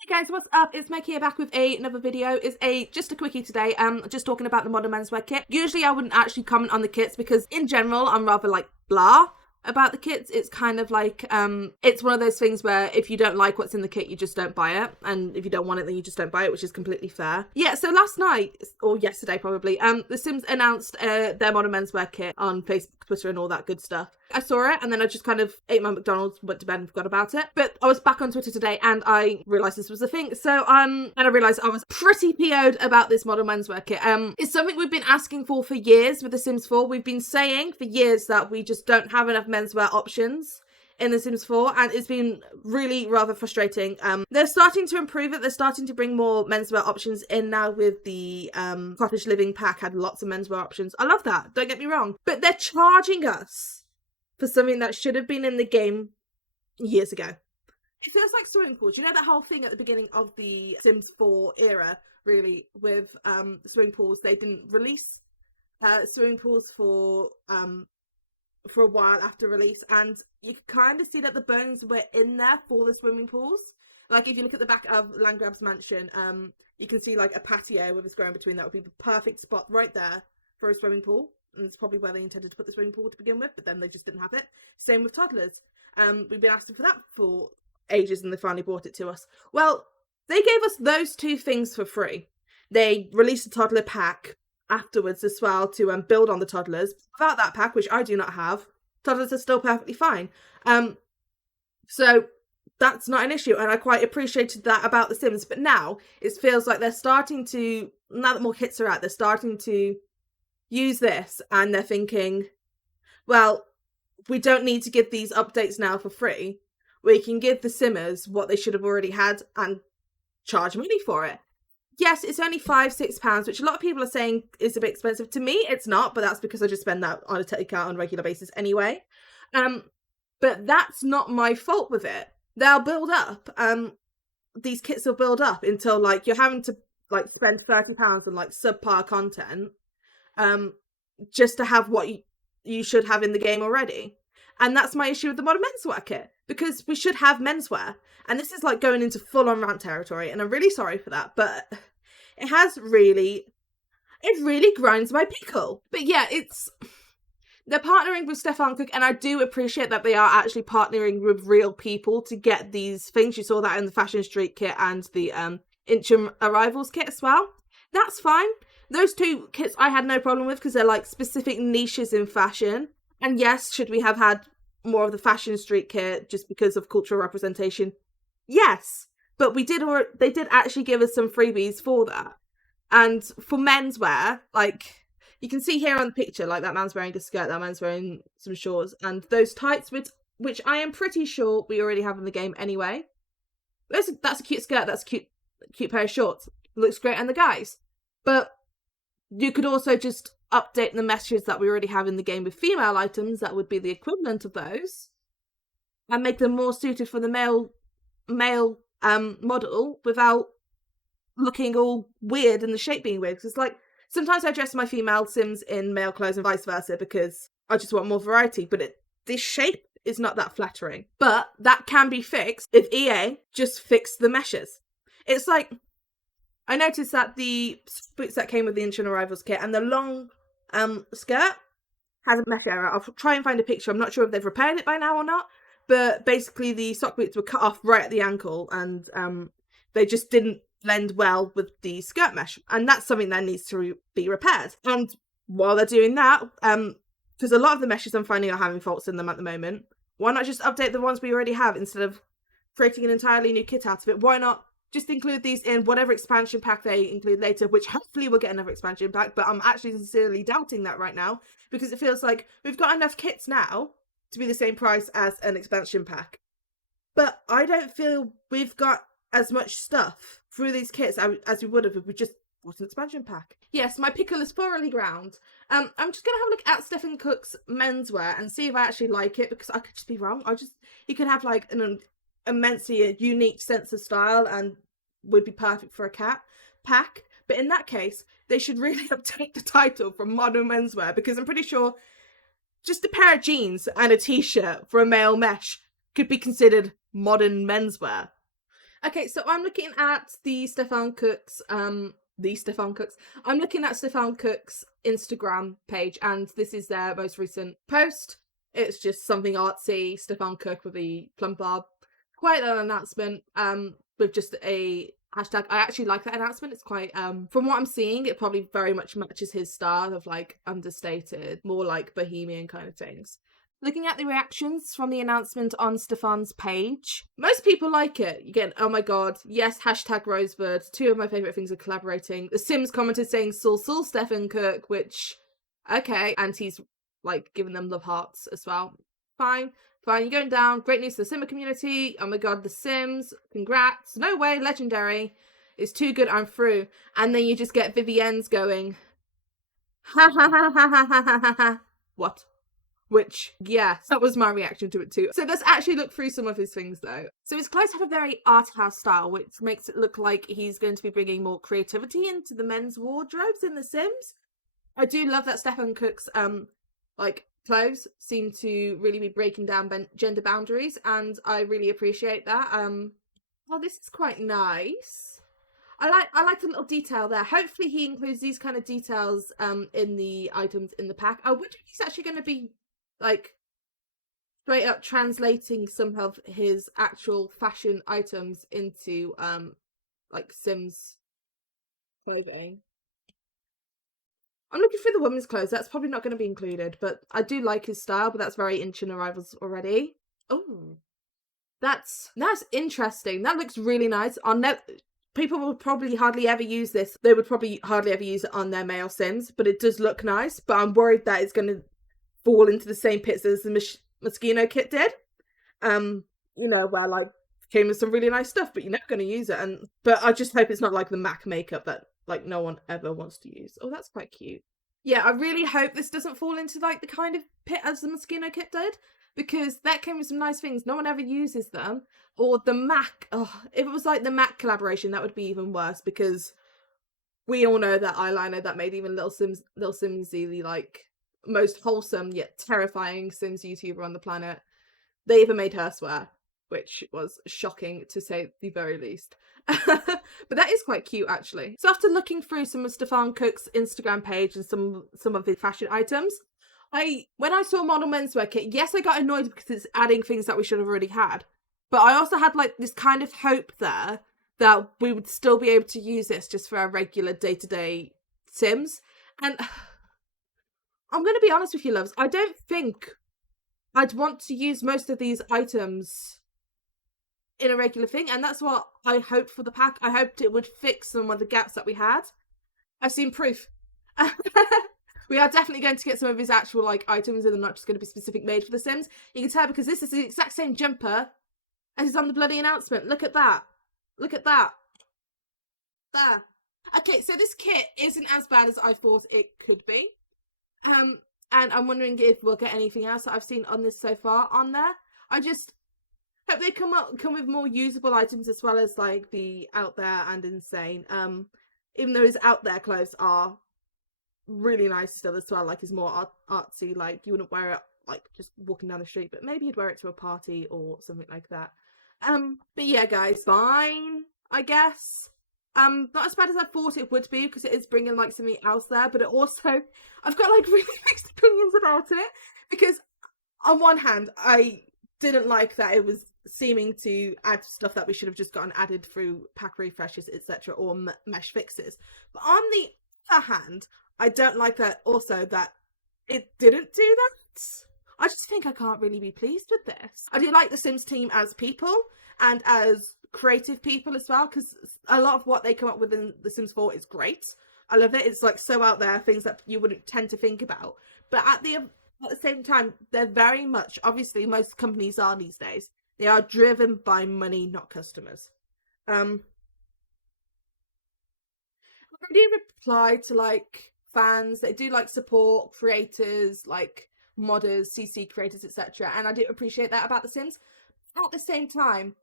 Hey guys, what's up? It's Meg here back with another video. It's just a quickie today. Just talking about the modern menswear kit. Usually I wouldn't actually comment on the kits because in general I'm rather like blah about the kits. It's kind of like it's one of those things where if you don't like what's in the kit, you just don't buy it, and if you don't want it, then you just don't buy it, which is completely fair. Yeah, so last night or yesterday probably, The Sims announced their modern menswear kit on Facebook, Twitter, and all that good stuff. I saw it and then I just kind of ate my McDonald's, went to bed and forgot about it. But I was back on Twitter today and I realised this was a thing. So and I realised I was pretty PO'd about this modern menswear kit. It's something we've been asking for years with The Sims 4. We've been saying for years that we just don't have enough menswear options in The Sims 4, and it's been really rather frustrating. They're starting to improve it. They're starting to bring more menswear options in now with the cottage living pack had lots of menswear options. I love that, don't get me wrong. But they're charging us for something that should have been in the game years ago. It feels like swimming pools. You know that whole thing at the beginning of the Sims 4 era, really, with the swimming pools. They didn't release swimming pools for a while after release, and you can kind of see that the bones were in there for the swimming pools. Like if you look at the back of Landgrab's mansion, you can see like a patio with a square in between. That would be the perfect spot right there for a swimming pool. And it's probably where they intended to put the swimming pool to begin with, but then they just didn't have it. Same with toddlers. We've been asking for that for ages and they finally brought it to us. Well, they gave us those two things for free. They released a toddler pack afterwards as well to build on the toddlers. Without that pack, which I do not have, toddlers are still perfectly fine. So that's not an issue, and I quite appreciated that about The Sims. But now it feels like they're starting to, now that more kits are out, they're starting to use this and they're thinking, well, we don't need to give these updates now for free. We can give the Simmers what they should have already had and charge money for it. Yes, it's only £5-6, which a lot of people are saying is a bit expensive. To me, it's not, but that's because I just spend that on a takeout on a regular basis anyway. But that's not my fault with it. They'll build up. These kits will build up until like you're having to like spend £30 on like subpar content, just to have what you should have in the game already. And that's my issue with the modern menswear kit, because we should have menswear. And this is like going into full-on rant territory, and I'm really sorry for that, but it really grinds my pickle. But yeah, they're partnering with Stefan Cook, and I do appreciate that they are actually partnering with real people to get these things. You saw that in the Fashion Street kit and the Interim Arrivals kit as well. That's fine. Those two kits I had no problem with because they're like specific niches in fashion. And yes, should we have had more of the Fashion Street kit just because of cultural representation? Yes, but they did actually give us some freebies for that. And for menswear, like you can see here on the picture, like that man's wearing a skirt, that man's wearing some shorts, and those tights, which I am pretty sure we already have in the game anyway. That's a cute skirt, that's a cute pair of shorts. Looks great on the guys. But you could also just update the messages that we already have in the game with female items that would be the equivalent of those, and make them more suited for the male model without looking all weird and the shape being weird. Because like sometimes I dress my female Sims in male clothes and vice versa because I just want more variety, but this shape is not that flattering. But that can be fixed if EA just fix the meshes. It's like I noticed that the boots that came with the Interim Arrivals kit and the long skirt has a mesh error. I'll try and find a picture. I'm not sure if they've repaired it by now or not, but basically the sock boots were cut off right at the ankle, and they just didn't blend well with the skirt mesh, and that's something that needs to be repaired. And while they're doing that, because a lot of the meshes I'm finding are having faults in them at the moment, why not just update the ones we already have instead of creating an entirely new kit out of it? Why not just include these in whatever expansion pack they include later, which hopefully we'll get another expansion pack, but I'm actually sincerely doubting that right now, because it feels like we've got enough kits now to be the same price as an expansion pack. But I don't feel we've got as much stuff through these kits as we would have if we just bought an expansion pack. Yes, my pickle is thoroughly ground. I'm just going to have a look at Stefan Cook's menswear and see if I actually like it, because I could just be wrong. He could have like an immensely unique sense of style and would be perfect for a cat pack. But in that case, they should really update the title from modern menswear, because I'm pretty sure just a pair of jeans and a t-shirt for a male mesh could be considered modern menswear. Okay, so I'm looking at I'm looking at Stefan Cook's Instagram page, and this is their most recent post. It's just something artsy, Stefan Cook with the plum bob. Quite an announcement, with just a hashtag. I actually like that announcement. It's quite, from what I'm seeing, it probably very much matches his style of like understated, more like bohemian kind of things. Looking at the reactions from the announcement on Stefan's page, most people like it. You get, oh my god, yes, hashtag Rosebud. Two of my favourite things are collaborating. The Sims commented saying Sul Stefan Cook, which, okay. And he's like giving them love hearts as well. Fine. Fine, you're going down. Great news to the Simmer community. Oh my god, The Sims. Congrats. No way, legendary. It's too good, I'm through. And then you just get Vivienne's going, ha ha ha ha ha ha ha ha. What? Which, yes, that was my reaction to it too. So let's actually look through some of his things though. So his clothes have a very art house style, which makes it look like he's going to be bringing more creativity into the men's wardrobes in The Sims. I do love that Stefan Cook's like clothes seem to really be breaking down gender boundaries, and I really appreciate that. Well, this is quite nice. I like the little detail there. Hopefully he includes these kind of details in the items in the pack. I wonder if he's actually going to be like straight up translating some of his actual fashion items into like Sims clothing. I'm looking through the women's clothes. That's probably not going to be included, but I do like his style. But that's very Inchin Arrivals already. Oh, that's interesting. That looks really nice. People will probably hardly ever use this. They would probably hardly ever use it on their male Sims, but it does look nice. But I'm worried that it's going to fall into the same pits as the Moschino kit did. Where like came with some really nice stuff, but you're never going to use it. But I just hope it's not like the MAC makeup that like no one ever wants to use. Oh, that's quite cute. Yeah, I really hope this doesn't fall into like the kind of pit as the Moschino kit did, because that came with some nice things. No one ever uses them. Or the MAC. Oh, if it was like the MAC collaboration, that would be even worse, because we all know that eyeliner that made even Little Sims the like most wholesome yet terrifying Sims YouTuber on the planet. They even made her swear, which was shocking to say the very least. But that is quite cute actually. So after looking through some of Stefan Cook's Instagram page and some of his fashion items, when I saw Model Menswear kit, yes, I got annoyed because it's adding things that we should have already had. But I also had like this kind of hope there that we would still be able to use this just for our regular day-to-day Sims. And I'm going to be honest with you, loves, I don't think I'd want to use most of these items in a regular thing, and that's what I hoped for the pack. I hoped it would fix some of the gaps that we had. I've seen proof. We are definitely going to get some of his actual like items, and they're not just going to be specific made for The Sims. You can tell because this is the exact same jumper as is on the bloody announcement. Look at that. Look at that. There. Okay, so this kit isn't as bad as I thought it could be. And I'm wondering if we'll get anything else that I've seen on this so far on there. I just hope they come with more usable items, as well as like the out there and insane. Even though his out there clothes are really nice still as well, like it's more artsy, like you wouldn't wear it like just walking down the street, but maybe you'd wear it to a party or something like that. But yeah, guys, fine, I guess. Not as bad as I thought it would be, because it is bringing like something else there, but it also, I've got like really mixed opinions about it, because on one hand, I didn't like that it was seeming to add stuff that we should have just gotten added through pack refreshes, etc., or mesh fixes. But on the other hand, I don't like that also that it didn't do that. I just think I can't really be pleased with this. I do like the Sims team as people and as creative people as well, because a lot of what they come up with in The Sims 4 is great. I love it. It's like so out there, things that you wouldn't tend to think about. But at the same time, they're very much, obviously most companies are these days, they are driven by money, not customers. I do reply to like fans. They do like support creators, like modders, CC creators, etc. And I do appreciate that about The Sims. At the same time,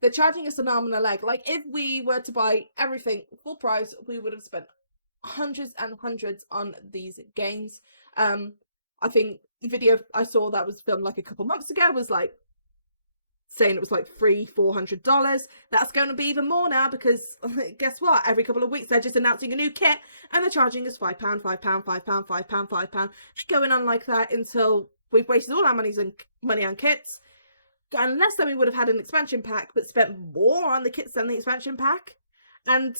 they're charging us an arm and a leg. Like, if we were to buy everything full price, we would have spent hundreds and hundreds on these games. I think the video I saw that was filmed like a couple months ago was like saying it was like $300-400. That's going to be even more now because guess what? Every couple of weeks they're just announcing a new kit and they're charging us £5, £5, £5, £5, £5. Going on like that until we've wasted all our money on kits. Unless then we would have had an expansion pack but spent more on the kits than the expansion pack. And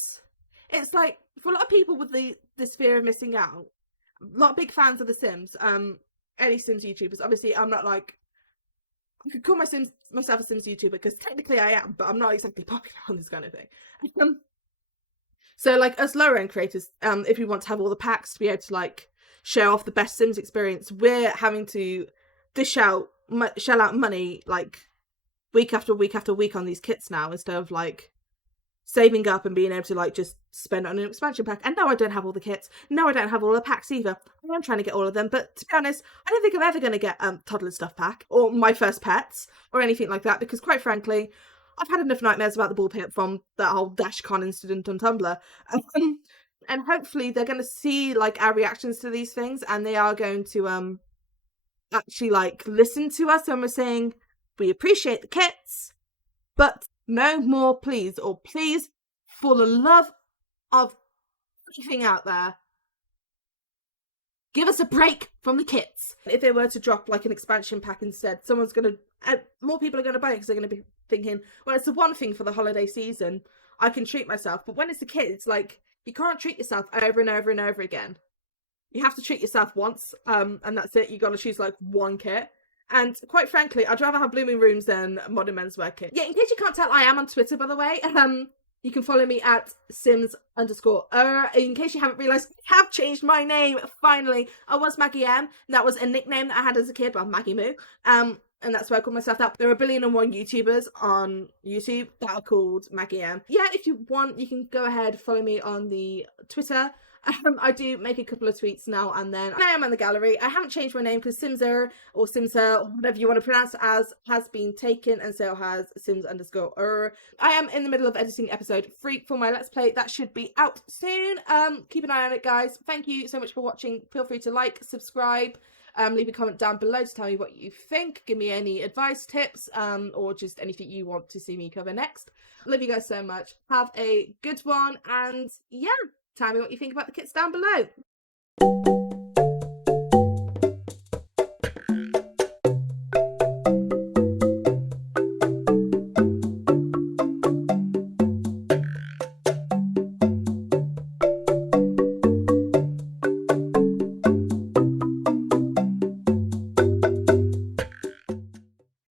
it's like, for a lot of people with this fear of missing out, a lot of big fans of The Sims, any Sims YouTubers, obviously I'm not like, I could call myself a Sims YouTuber because technically I am, but I'm not exactly popular on this kind of thing. So like us lower end creators, if we want to have all the packs to be able to like show off the best Sims experience, we're having to shell out money like week after week after week on these kits now, instead of like saving up and being able to like just spend it on an expansion pack. And no, I don't have all the kits. No, I don't have all the packs either. I'm trying to get all of them, but to be honest, I don't think I'm ever going to get toddler stuff pack or my first pets or anything like that, because quite frankly, I've had enough nightmares about the ball pit from that whole DashCon incident on Tumblr. And hopefully they're going to see like our reactions to these things, and they are going to actually like listen to us when we're saying we appreciate the kits, but no more, please, or please, for the love of anything out there, give us a break from the kits. If they were to drop like an expansion pack instead, more people are going to buy it because they're going to be thinking, well, it's the one thing for the holiday season, I can treat myself. But when it's a kid, it's like, you can't treat yourself over and over and over again. You have to treat yourself once, and that's it. You got to choose like one kit. And quite frankly, I'd rather have blooming rooms than modern menswear kit. Yeah, in case you can't tell, I am on Twitter, by the way. You can follow me at Sims_. In case you haven't realised, I have changed my name, finally. I was Maggie M. That was a nickname that I had as a kid, well, Maggie Moo. And that's why I called myself that. There are 1,000,001 YouTubers on YouTube that are called Maggie M. Yeah, if you want, you can go ahead, follow me on the Twitter. I do make a couple of tweets now and then. I am in the gallery. I haven't changed my name because Simserra or Simserra, or whatever you want to pronounce it as, has been taken, and so has Sims_. I am in the middle of editing episode 3 for my Let's Play. That should be out soon. Keep an eye on it, guys. Thank you so much for watching. Feel free to like, subscribe, leave a comment down below to tell me what you think. Give me any advice, tips, or just anything you want to see me cover next. Love you guys so much. Have a good one, and yeah. Tell me what you think about the kits down below.